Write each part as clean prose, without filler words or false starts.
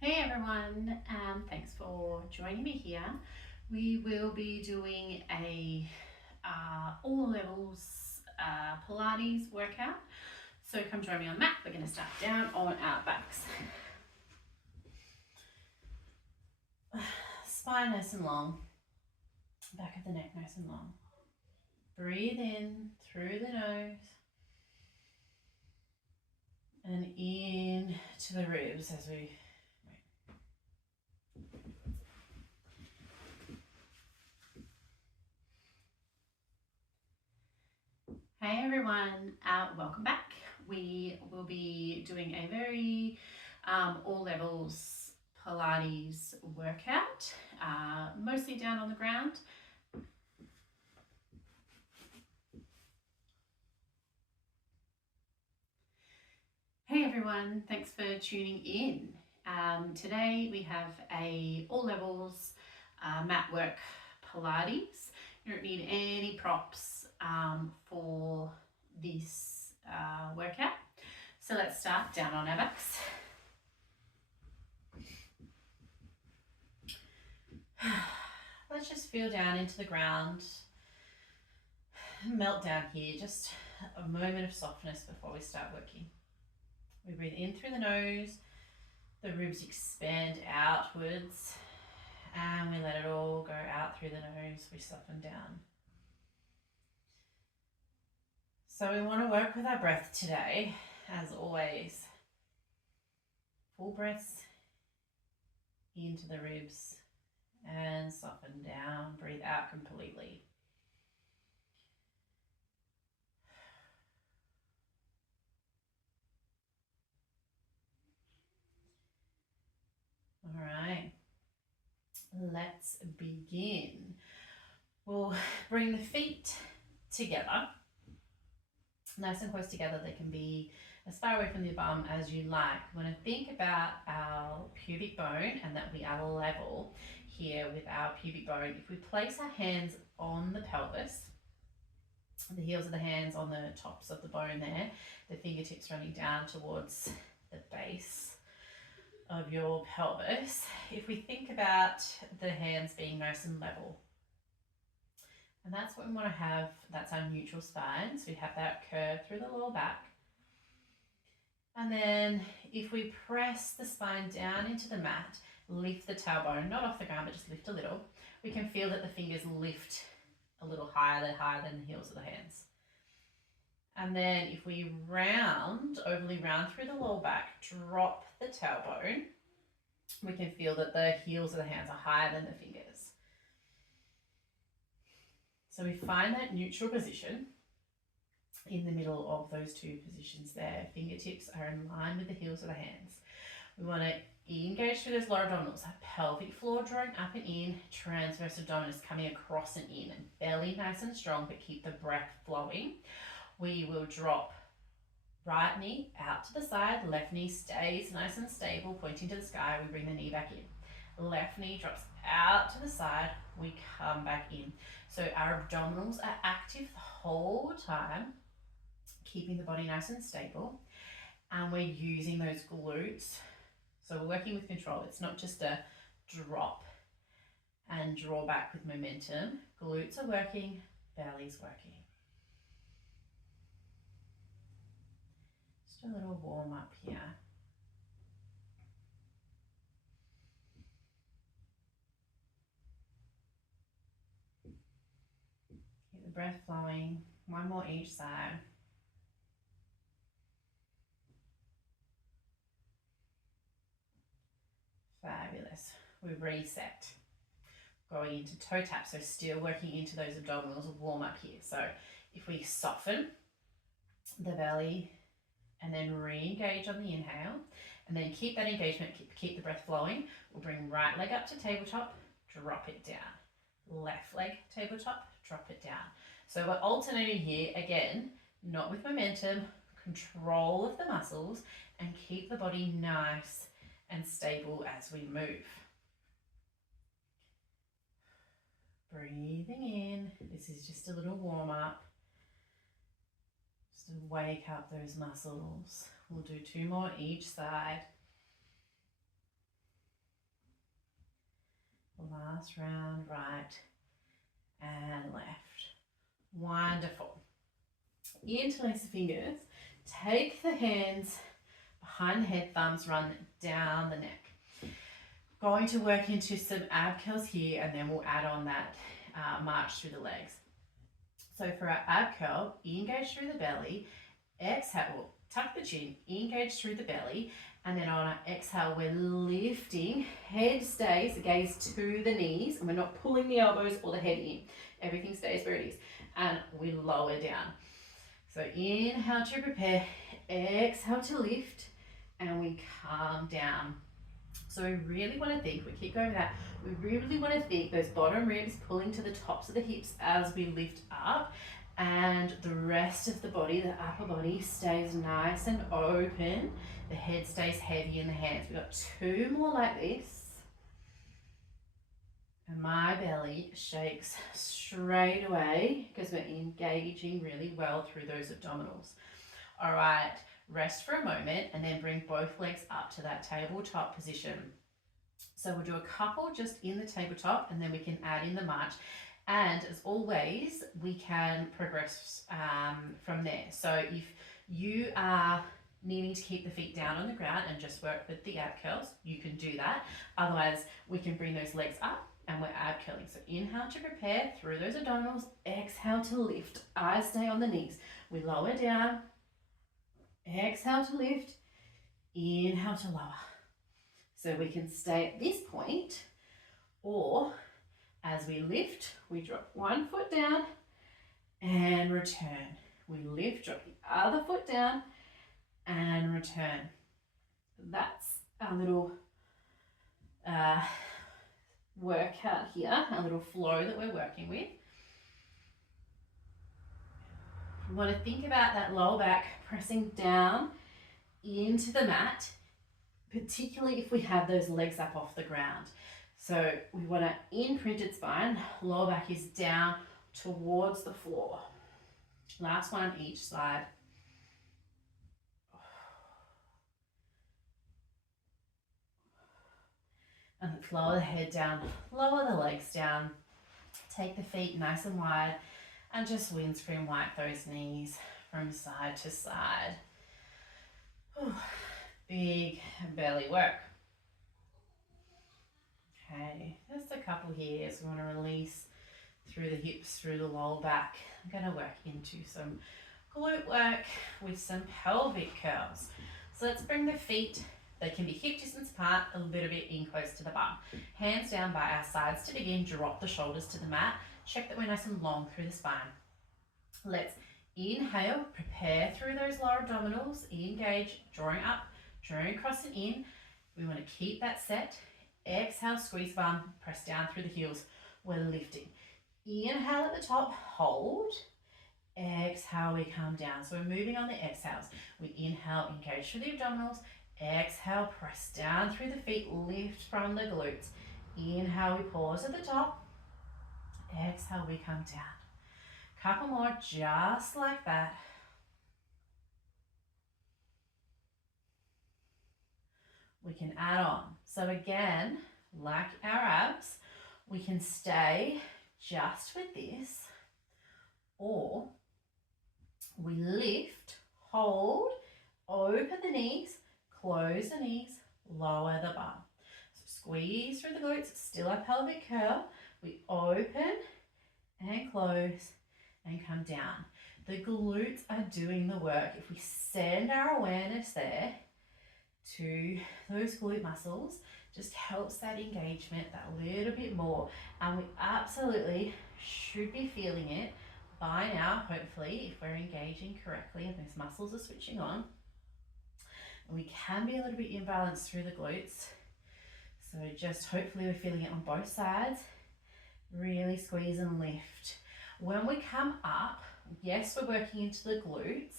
Hey everyone, thanks for joining me here. We will be doing a all levels Pilates workout. So come join me on the mat. We're going to start down on our backs. Spine nice and long, back of the neck nice and long. Breathe in through the nose and in to the ribs as we Hey everyone, welcome back. We will be doing a very all levels Pilates workout, mostly down on the ground. Hey everyone, thanks for tuning in. Today we have a all levels mat work Pilates. You don't need any props for this workout. So let's start down on our backs. Let's just feel down into the ground. Melt down here, just a moment of softness before we start working. We breathe in through the nose, the ribs expand outwards, and we let it all go out through the nose. We soften down. So we want to work with our breath today, as always. Full breaths into the ribs and soften down. Breathe out completely. All right, let's begin. We'll bring the feet together, nice and close together. They can be as far away from the bum as you like. We want to think about our pubic bone and that we are level here with our pubic bone. If we place our hands on the pelvis, the heels of the hands on the tops of the bone there, the fingertips running down towards the base of your pelvis. If we think about the hands being nice and level, and that's what we want to have, that's our neutral spine. So we have that curve through the lower back. And then if we press the spine down into the mat, lift the tailbone, not off the ground, but just lift a little, we can feel that the fingers lift a little higher than the heels of the hands. And then if we round, overly round through the lower back, drop the tailbone, we can feel that the heels of the hands are higher than the fingers. So we find that neutral position in the middle of those two positions there. Fingertips are in line with the heels of the hands. We want to engage through those lower abdominals, that pelvic floor drawing up and in, transverse abdominis coming across and in, and belly nice and strong, but keep the breath flowing. We will drop right knee out to the side, left knee stays nice and stable, pointing to the sky. We bring the knee back in. Left knee drops out to the side, we come back in. So our abdominals are active the whole time, keeping the body nice and stable, and we're using those glutes. So we're working with control. It's not just a drop and draw back with momentum. Glutes are working, belly's working. Just a little warm up here. Keep the breath flowing. One more each side. Fabulous. We reset. Going into toe tap, so still working into those abdominals, warm up here. So if we soften the belly and then re-engage on the inhale, and then keep that engagement, keep the breath flowing, we'll bring right leg up to tabletop, drop it down. Left leg, tabletop, drop it down. So we're alternating here, again, not with momentum, control of the muscles, and keep the body nice and stable as we move. Breathing in, this is just a little warm up, just to wake up those muscles. We'll do 2 more each side. Last round, right and left. Wonderful. Interlace the fingers. Take the hands behind the head, thumbs run down the neck. Going to work into some ab curls here, and then we'll add on that march through the legs. So for our ab curl, engage through the belly, exhale, tuck the chin, engage through the belly, and then on our exhale, we're lifting, head stays, gaze to the knees, and we're not pulling the elbows or the head in. Everything stays where it is, and we lower down. So inhale to prepare, exhale to lift, and we calm down. So we really want to think, we keep going with that, we really want to think those bottom ribs pulling to the tops of the hips as we lift up, and the rest of the body, the upper body, stays nice and open. The head stays heavy in the hands. We've got 2 more like this. And my belly shakes straight away because we're engaging really well through those abdominals. All right, rest for a moment and then bring both legs up to that tabletop position. So we'll do a couple just in the tabletop, and then we can add in the march. And as always, we can progress from there. So if you are needing to keep the feet down on the ground and just work with the ab curls, you can do that. Otherwise, we can bring those legs up and we're ab curling. So inhale to prepare through those abdominals, exhale to lift, eyes stay on the knees. We lower down, exhale to lift, inhale to lower. So we can stay at this point, or as we lift, we drop one foot down and return. We lift, drop the other foot down and return. That's our little workout here, a little flow that we're working with. We want to think about that lower back pressing down into the mat, particularly if we have those legs up off the ground. So we want an imprinted spine, lower back is down towards the floor. Last one each side. And let's lower the head down, lower the legs down, take the feet nice and wide, and just windscreen wipe those knees from side to side. Whew. Big belly work. Okay, just a couple here. So we want to release through the hips, through the lower back. I'm going to work into some glute work with some pelvic curls. So let's bring the feet, they can be hip distance apart, a little bit in close to the bum. Hands down by our sides to begin, drop the shoulders to the mat. Check that we're nice and long through the spine. Let's inhale, prepare through those lower abdominals, engage, drawing up, drawing across and in. We want to keep that set. Exhale, squeeze bum, press down through the heels. We're lifting. Inhale at the top, hold. Exhale, we come down. So we're moving on the exhales. We inhale, engage through the abdominals. Exhale, press down through the feet, lift from the glutes. Inhale, we pause at the top. Exhale, we come down. Couple more, just like that. We can add on. So again, like our abs, we can stay just with this, or we lift, hold, open the knees, close the knees, lower the bum. So squeeze through the glutes, still our pelvic curl. We open and close and come down. The glutes are doing the work. If we send our awareness there to those glute muscles, just helps that engagement that little bit more. And we absolutely should be feeling it by now, hopefully, if we're engaging correctly and those muscles are switching on. And we can be a little bit imbalanced through the glutes. So just hopefully we're feeling it on both sides. Really squeeze and lift. When we come up, yes, we're working into the glutes,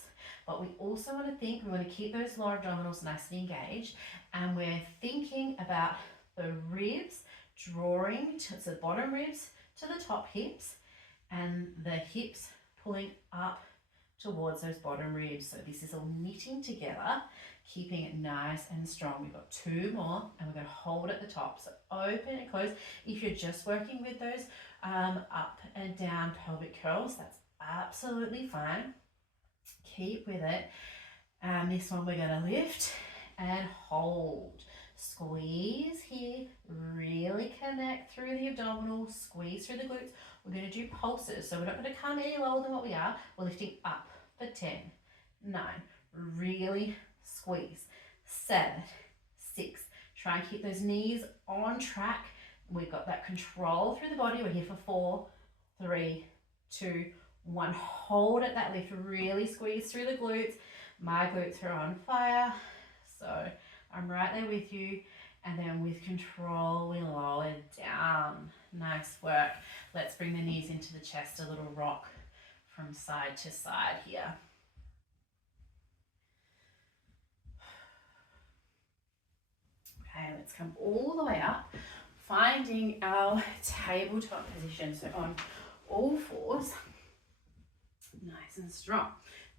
but we also want to think, we want to keep those lower abdominals nice and engaged, and we're thinking about the ribs drawing to the bottom ribs to the top hips, and the hips pulling up towards those bottom ribs. So this is all knitting together, keeping it nice and strong. We've got 2 more and we're going to hold at the top. So open and close. If you're just working with those up and down pelvic curls, that's absolutely fine. Keep with it. This one we're going to lift and hold. Squeeze here, really connect through the abdominals, squeeze through the glutes. We're going to do pulses, so we're not going to come any lower than what we are. We're lifting up for 10, 9, really squeeze, 7, 6. Try and keep those knees on track. We've got that control through the body. We're here for 4, 3, 2, 1. Hold at that lift, really squeeze through the glutes. My glutes are on fire, so I'm right there with you. And then with control, we lower down. Nice work. Let's bring the knees into the chest, a little rock from side to side here. Okay, let's come all the way up, finding our tabletop position. So on all fours, nice and strong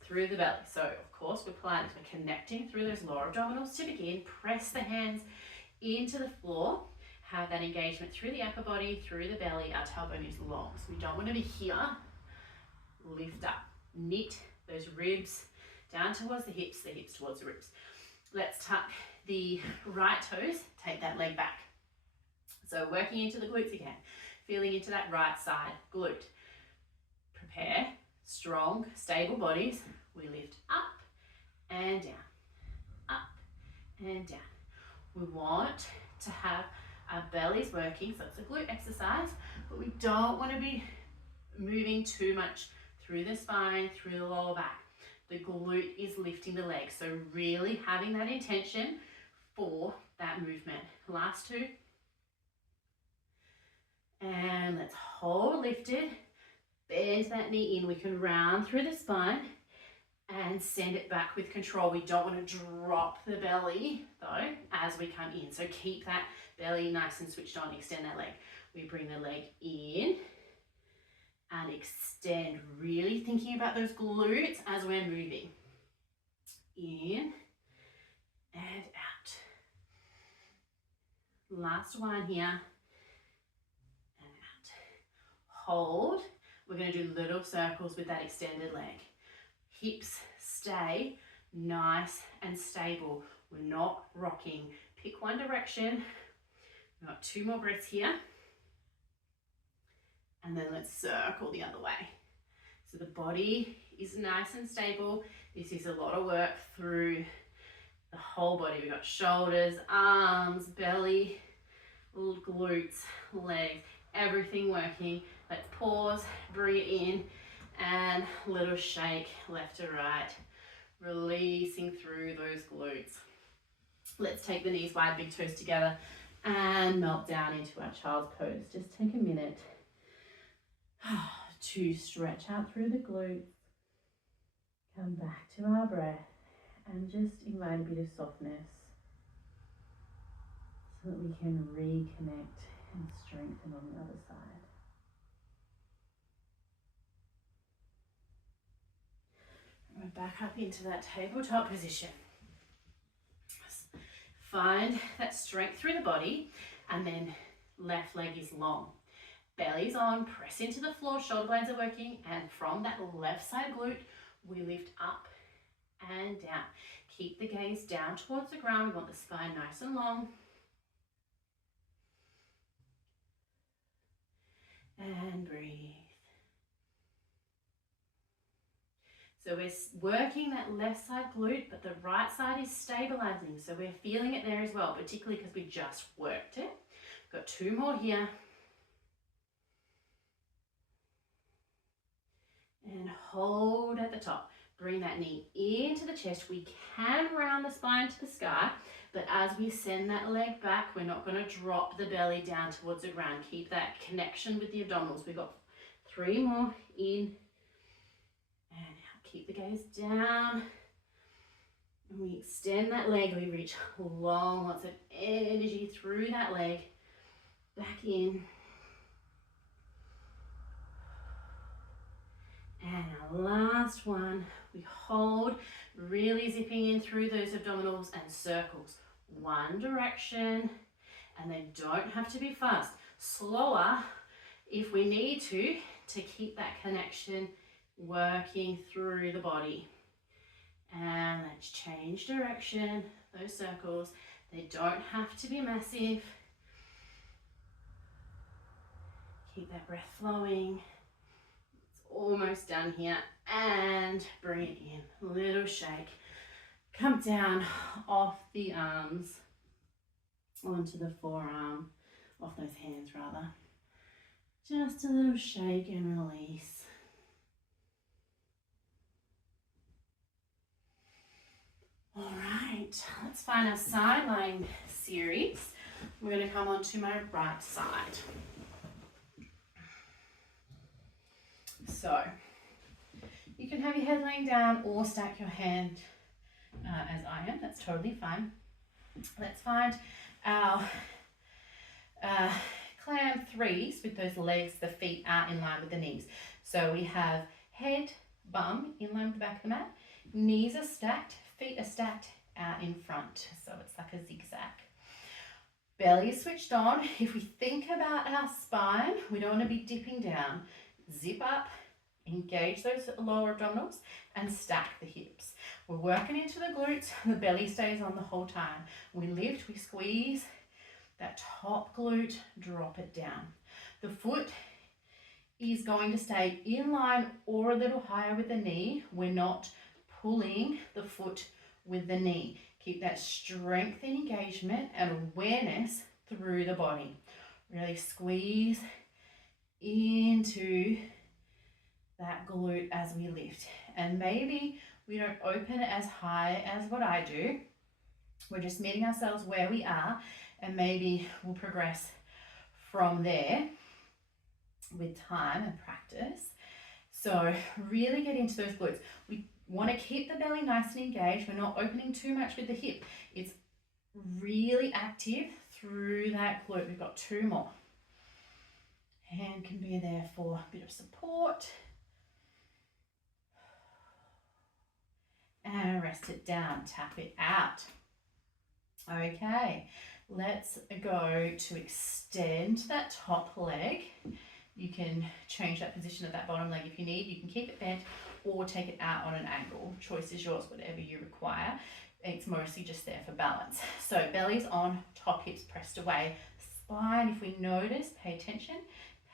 through the belly. So of course we're Pilates, we're connecting through those lower abdominals to begin. Press the hands into the floor, have that engagement through the upper body, through the belly. Our tailbone is long, so we don't want to be here. Lift up, knit those ribs down towards the hips towards the ribs. Let's tuck the right toes, take that leg back. So working into the glutes again, feeling into that right side glute. Prepare, strong, stable bodies. We lift up and down, up and down. We want to have our bellies working, so it's a glute exercise, but we don't want to be moving too much through the spine, through the lower back. The glute is lifting the leg, so really having that intention for that movement. Last 2. And let's hold lifted, bend that knee in. We can round through the spine and send it back with control. We don't want to drop the belly though as we come in. So keep that belly nice and switched on. Extend that leg. We bring the leg in and extend, really thinking about those glutes as we're moving. In and out. Last one here. And out. Hold. We're going to do little circles with that extended leg. Hips stay nice and stable. We're not rocking. Pick one direction. We've got 2 more breaths here. And then let's circle the other way. So the body is nice and stable. This is a lot of work through the whole body. We've got shoulders, arms, belly, glutes, legs, everything working. Let's pause, breathe in, and little shake left to right, releasing through those glutes. Let's take the knees wide, big toes together, and melt down into our child's pose. Just take a minute to stretch out through the glutes, come back to our breath, and just invite a bit of softness so that we can reconnect and strengthen on the other side. We're back up into that tabletop position. Find that strength through the body, and then left leg is long. Belly's on, press into the floor, shoulder blades are working, and from that left side glute, we lift up and down. Keep the gaze down towards the ground. We want the spine nice and long. And breathe. So we're working that left side glute, but the right side is stabilizing. So we're feeling it there as well, particularly because we just worked it. We've got 2 more here. And hold at the top. Bring that knee into the chest. We can round the spine to the sky, but as we send that leg back, we're not going to drop the belly down towards the ground. Keep that connection with the abdominals. We've got 3 more in and out. Keep the gaze down. And we extend that leg. We reach long, lots of energy through that leg. Back in. And our last last one. We hold, really zipping in through those abdominals and circles. One direction, and they don't have to be fast. Slower if we need to keep that connection working through the body. And let's change direction, those circles. They don't have to be massive. Keep that breath flowing. It's almost done here. And bring it in, little shake. Come down off the arms, onto the forearm, off those hands rather. Just a little shake and release. All right, let's find our side lying series. We're going to come onto my right side. So, you can have your head laying down or stack your hand as I am. That's totally fine. Let's find our clam threes with those legs, the feet are in line with the knees. So we have head, bum in line with the back of the mat. Knees are stacked, feet are stacked out in front. So it's like a zigzag. Belly is switched on. If we think about our spine, we don't want to be dipping down. Zip up, engage those lower abdominals and stack the hips. We're working into the glutes, the belly stays on the whole time. We lift, we squeeze that top glute, drop it down. The foot is going to stay in line or a little higher with the knee. We're not pulling the foot with the knee. Keep that strength and engagement and awareness through the body. Really squeeze into that glute as we lift. And maybe we don't open as high as what I do. We're just meeting ourselves where we are, and maybe we'll progress from there with time and practice. So really get into those glutes. We want to keep the belly nice and engaged. We're not opening too much with the hip. It's really active through that glute. We've got two more. Hand can be there for a bit of support. And rest it down, tap it out. Okay, let's go to extend that top leg. You can change that position of that bottom leg if you need. You can keep it bent or take it out on an angle. Choice is yours, whatever you require. It's mostly just there for balance. So belly's on, top hips pressed away. Spine, if we notice, pay attention,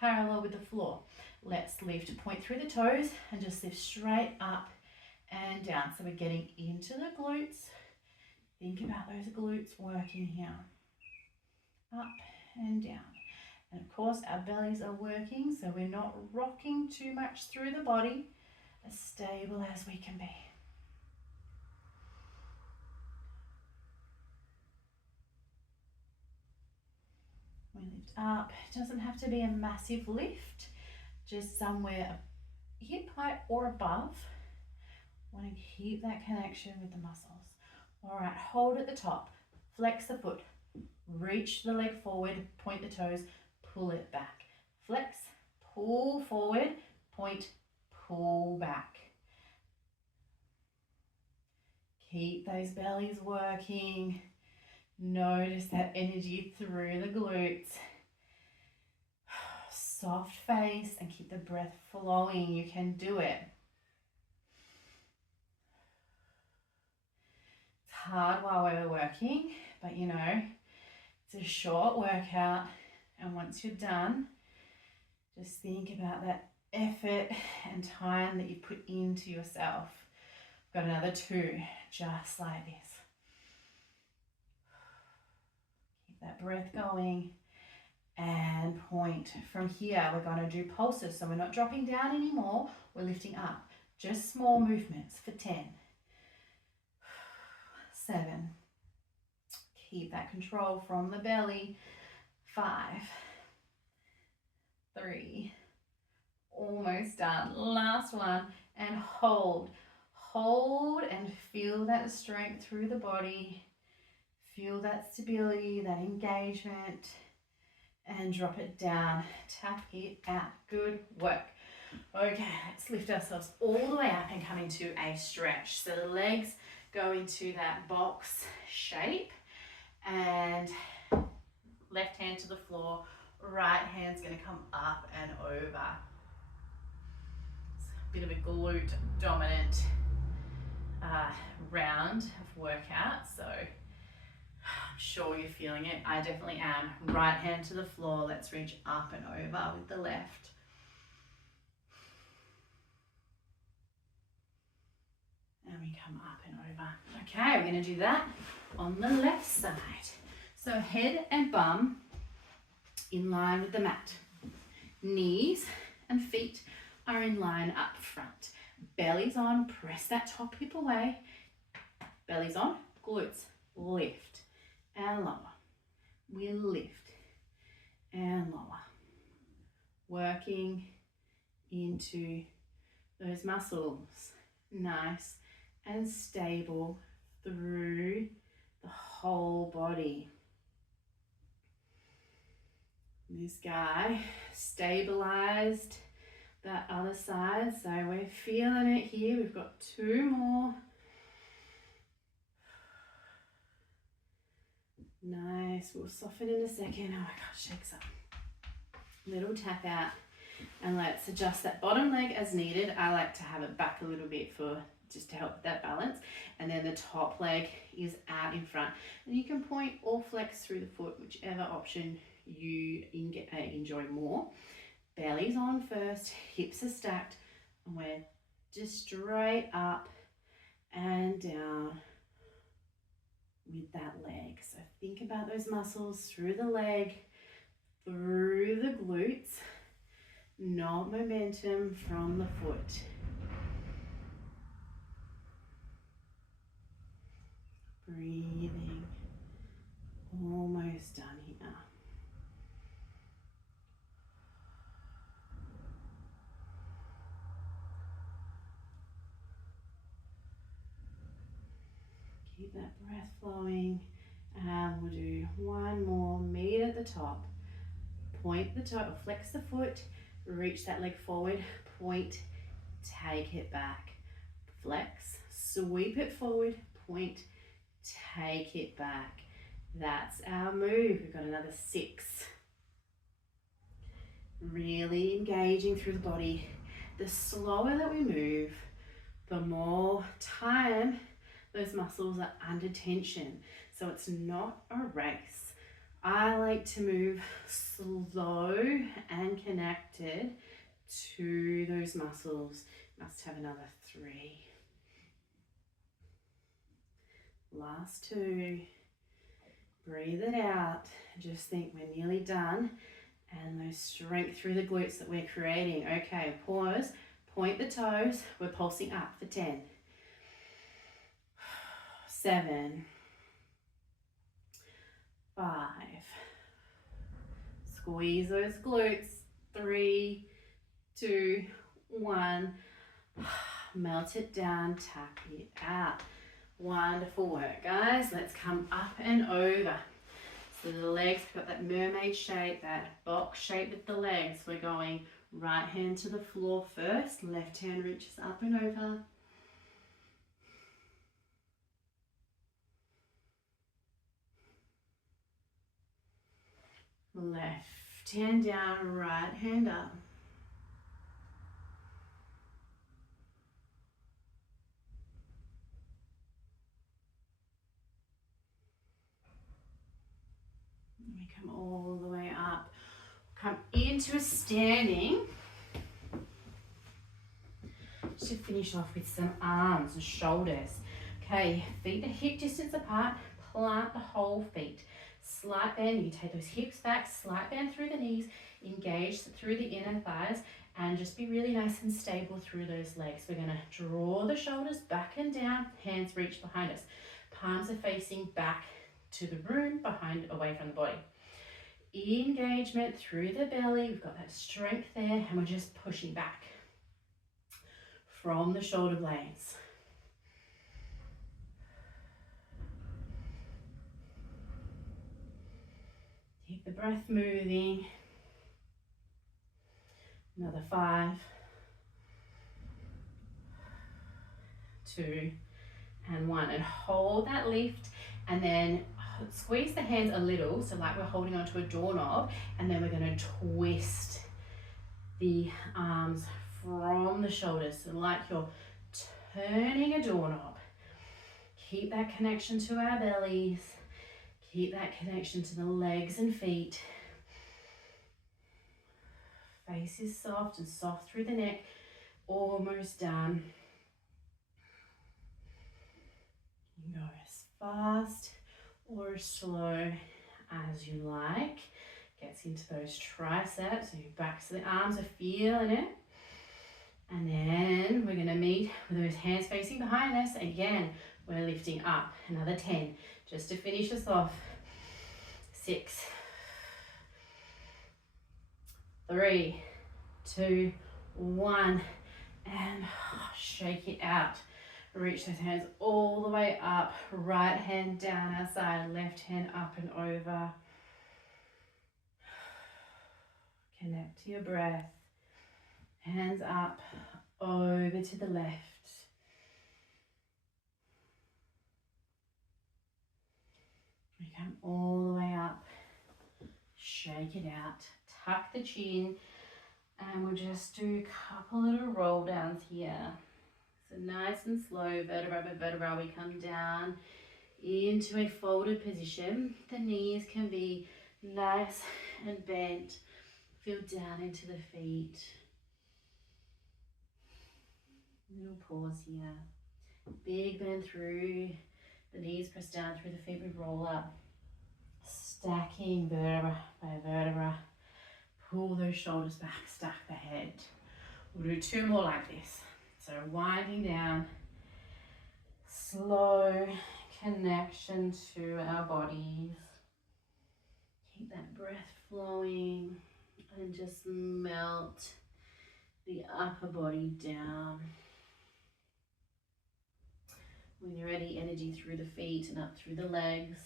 parallel with the floor. Let's lift, point through the toes and just lift straight up and down. So we're getting into the glutes. Think about those glutes working here. Up and down. And of course our bellies are working, so we're not rocking too much through the body. As stable as we can be. We lift up. It doesn't have to be a massive lift, just somewhere hip height or above. Want to keep that connection with the muscles. All right, hold at the top, flex the foot, reach the leg forward, point the toes, pull it back. Flex, pull forward, point, pull back. Keep those bellies working. Notice that energy through the glutes. Soft face and keep the breath flowing. You can do it. It's hard while we're working, but you know, it's a short workout, and once you're done, just think about that effort and time that you put into yourself. Got another two, just like this. Keep that breath going and point. From here, we're going to do pulses, so we're not dropping down anymore, we're lifting up. Just small movements for 10, 7, keep that control from the belly, 5, 3, almost done, last one, and hold. Hold and feel that strength through the body, feel that stability, that engagement, and drop it down, tap it out. Good work. Okay, let's lift ourselves all the way up and come into a stretch. So the legs go into that box shape, and left hand to the floor, right hand's going to come up and over. It's a bit of a glute dominant round of workout, so I'm sure you're feeling it. I definitely am. Right hand to the floor, let's reach up and over with the left. And we come up and over. Okay, we're going to do that on the left side. So head and bum in line with the mat. Knees and feet are in line up front. Belly's on, press that top hip away. Belly's on, glutes, lift and lower. We lift and lower. Working into those muscles. Nice and stable through the whole body. This guy stabilized that other side, so we're feeling it here. We've got 2 more. Nice, we'll soften in a second. Oh my gosh, shakes up. Little tap out, and let's adjust that bottom leg as needed. I like to have it back a little bit for just to help with that balance, and then the top leg is out in front, and you can point or flex through the foot, whichever option you enjoy more. Belly's on first, hips are stacked, and we're just straight up and down with that leg. So think about those muscles through the leg, through the glutes, not momentum from the foot. Breathing, almost done here. Keep that breath flowing, and we'll do one more. Meet at the top. Point the toe, flex the foot, reach that leg forward, point, take it back. Flex, sweep it forward, point, take it back. That's our move. We've got another 6. Really engaging through the body. The slower that we move, the more time those muscles are under tension. So it's not a race. I like to move slow and connected to those muscles. Must have another 3. Last 2. Breathe it out. Just think we're nearly done. And those strength through the glutes that we're creating. Okay, pause. Point the toes. We're pulsing up for 10. 7. 5. Squeeze those glutes. 3, 2, 1. Melt it down, tap it out. Wonderful work, guys. Let's come up and over. So the legs, we've got that mermaid shape, that box shape with the legs. We're going right hand to the floor first, left hand reaches up and over. Left hand down, right hand up. We come all the way up. Come into a standing. Just to finish off with some arms and shoulders. Okay, feet are hip distance apart. Plant the whole feet. Slight bend, you take those hips back, slight bend through the knees, engage through the inner thighs, and just be really nice and stable through those legs. We're going to draw the shoulders back and down, hands reach behind us. Palms are facing back to the room, behind, away from the body. Engagement through the belly, we've got that strength there, and we're just pushing back from the shoulder blades. Keep the breath moving. Another 5, 2, and 1. And hold that lift, and then squeeze the hands a little, so like we're holding onto a doorknob, and then we're going to twist the arms from the shoulders, so like you're turning a doorknob. Keep that connection to our bellies. Keep that connection to the legs and feet. Face is soft and soft through the neck. Almost done. You can go as fast or as slow as you like. Gets into those triceps, and your backs of the arms are feeling it. And then we're going to meet with those hands facing behind us. Again, we're lifting up. Another 10, just to finish us off. 6, 3, 2, 1, and shake it out. Reach those hands all the way up. Right hand down our side, left hand up and over. Connect to your breath. Hands up, over to the left. We come all the way up. Shake it out. Tuck the chin. And we'll just do a couple little roll downs here. So nice and slow, vertebra by vertebra, we come down into a folded position. The knees can be nice and bent. Feel down into the feet. Little pause here. Big bend through. The knees press down through the feet, we roll up. Stacking vertebra by vertebra. Pull those shoulders back, stack the head. We'll do 2 more like this. So winding down, slow connection to our bodies. Keep that breath flowing and just melt the upper body down. When you're ready, energy through the feet and up through the legs.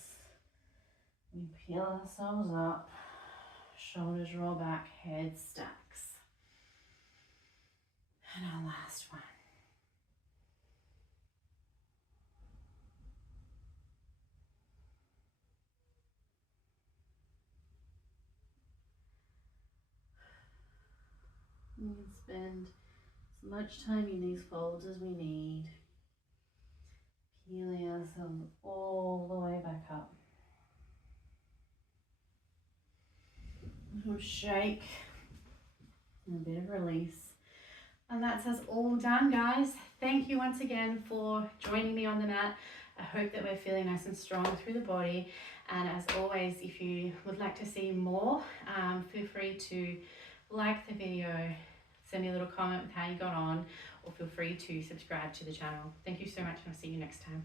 We peel ourselves up, shoulders roll back, head stacks. And our last one. We can spend as much time in these folds as we need. Peeling ourselves all the way back up. A little shake and a bit of release. And that's us all done, guys. Thank you once again for joining me on the mat. I hope that we're feeling nice and strong through the body. And as always, if you would like to see more, feel free to like the video, send me a little comment with how you got on, or feel free to subscribe to the channel. Thank you so much, and I'll see you next time.